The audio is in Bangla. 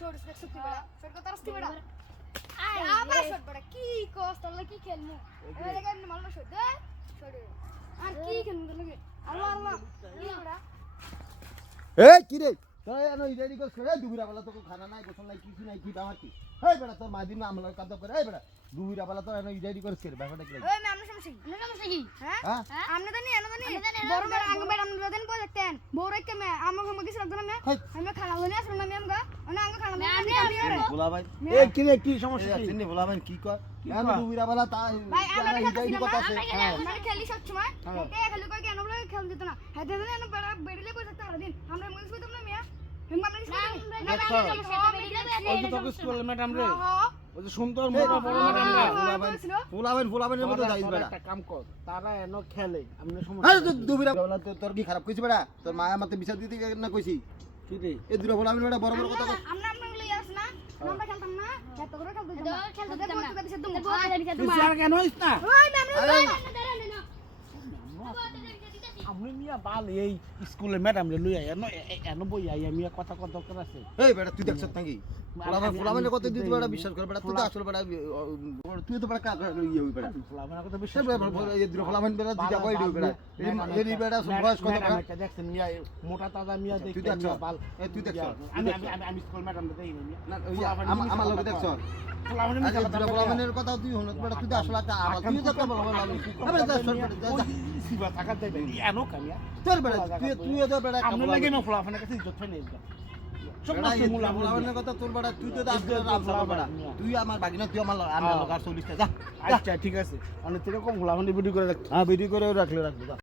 শোট সত্যি বড় শোট কথা রাস্তি বড় আবার শোট বড় কি কষ্ট লাগে কি খেলমু এবার লাগে মালমা শোট দে শোট আর কি খেলমু লাগে আল্লাহ আল্লাহ কি বড় এই কি রে তোরা এনো রেডি কর করে দুপুরা বেলা তোকে খানা নাই গোসল নাই কিছু নাই কি দামার কি এই বেটা তোর মাদিন আমলার কাজ করে এই বেটা দুপুরা বেলা তোরা এনো রেডি কর করে ব্যাপারটা কি ওই মে আমরা সমস্যা কি হ্যাঁ আমরা জানি বড় বড় আঙ্গ বেড় আমরা জানি কই দেখতেন বড় একটা মে আমাকে আমাকে কিছু লাগতো না মে আমি খানা হইনি আসলে না মে আমগা ওনা আঙ্গ খানা মে আমি বলা ভাই এই কি রে কি সমস্যা কি চিনি বলা ভাই কি কর আমি দুপুরা বেলা তা ভাই আমরা রেডি করতে আছে আমরা খেলি সব সময় এটা খেলি কই কেন বলে খেল দিত না হাতে জানি না বেড়া বেড়িলে কই থাকতে আলাদিন আমরা মনে কইতাম না মিয়া ওই তো তোকে স্কুল ম্যাডাম রে ওই যে সুন্দর মোটা বড় ম্যাডাম রে ফুলাবেন মতো যাইস বেটা একটা কাম কর তারা এনো খেলে আমরা সমস্যা আরে দুপুরা বেলা তোর কি খারাপ কইছিস বেটা তোর মা আমাকে বিচার দিতে না কইছি কি রে এই দুপুরা ফুলাবেন বেটা বড় বড় কথা আমরা লই আস না আমরা খেলতাম না এত করে খেলতাম না বিচার কেন হইছ না ওই আমরা আমি মিয়া বাল এই স্কুলে ম্যাডাম রে লই এনো এনো বই আই মিয়া কথা দরকার আছে এই বেটা তুই দেখছ নাকি ফুলাবেন কত দিতে বেটা বিশ্বাস কর বেটা তুই তো আসলে বেটা তুই তো বেটা কাকা ইয়ে হই বেটা ফুলাবেন কথা বিশ্বাস এই দুপুরা ফুলাবেন বেটা দুইটা কই দিও বেটা এই বেটা বয়স কত বেটা এটা দেখছেন মিয়া মোটা তাজা মিয়া তুই দেখছেন দেখছ মিয়া বাল তুই দেখছ আমি স্কুল ম্যাডাম রে দেই মিয়া না আমার লগে দেখছ ফুলাবেন আরে দুপুরা ফুলাবেনের কথা তুই হন বেটা তুই তো আসলে আমার তুই তো কথা বলবো আবে যা সর বেটা সিবা টাকা দেবে এনো কামিয়া তোর বেটা তুই তো বেটা আমরা লাগে না ফুলাবেনের কাছে ইজ্জত পাই না সব নষ্ট মূল ফুলাবেনের কথা তোর বেটা তুই তো বেটা তুই আমার বাগিনা তুই আমার আর 40 টা যা আচ্ছা ঠিক আছে অনেক থেকে কম ফুলাবেন ভিডিও করে রাখ হ্যাঁ ভিডিও করে রাখলে রাখবো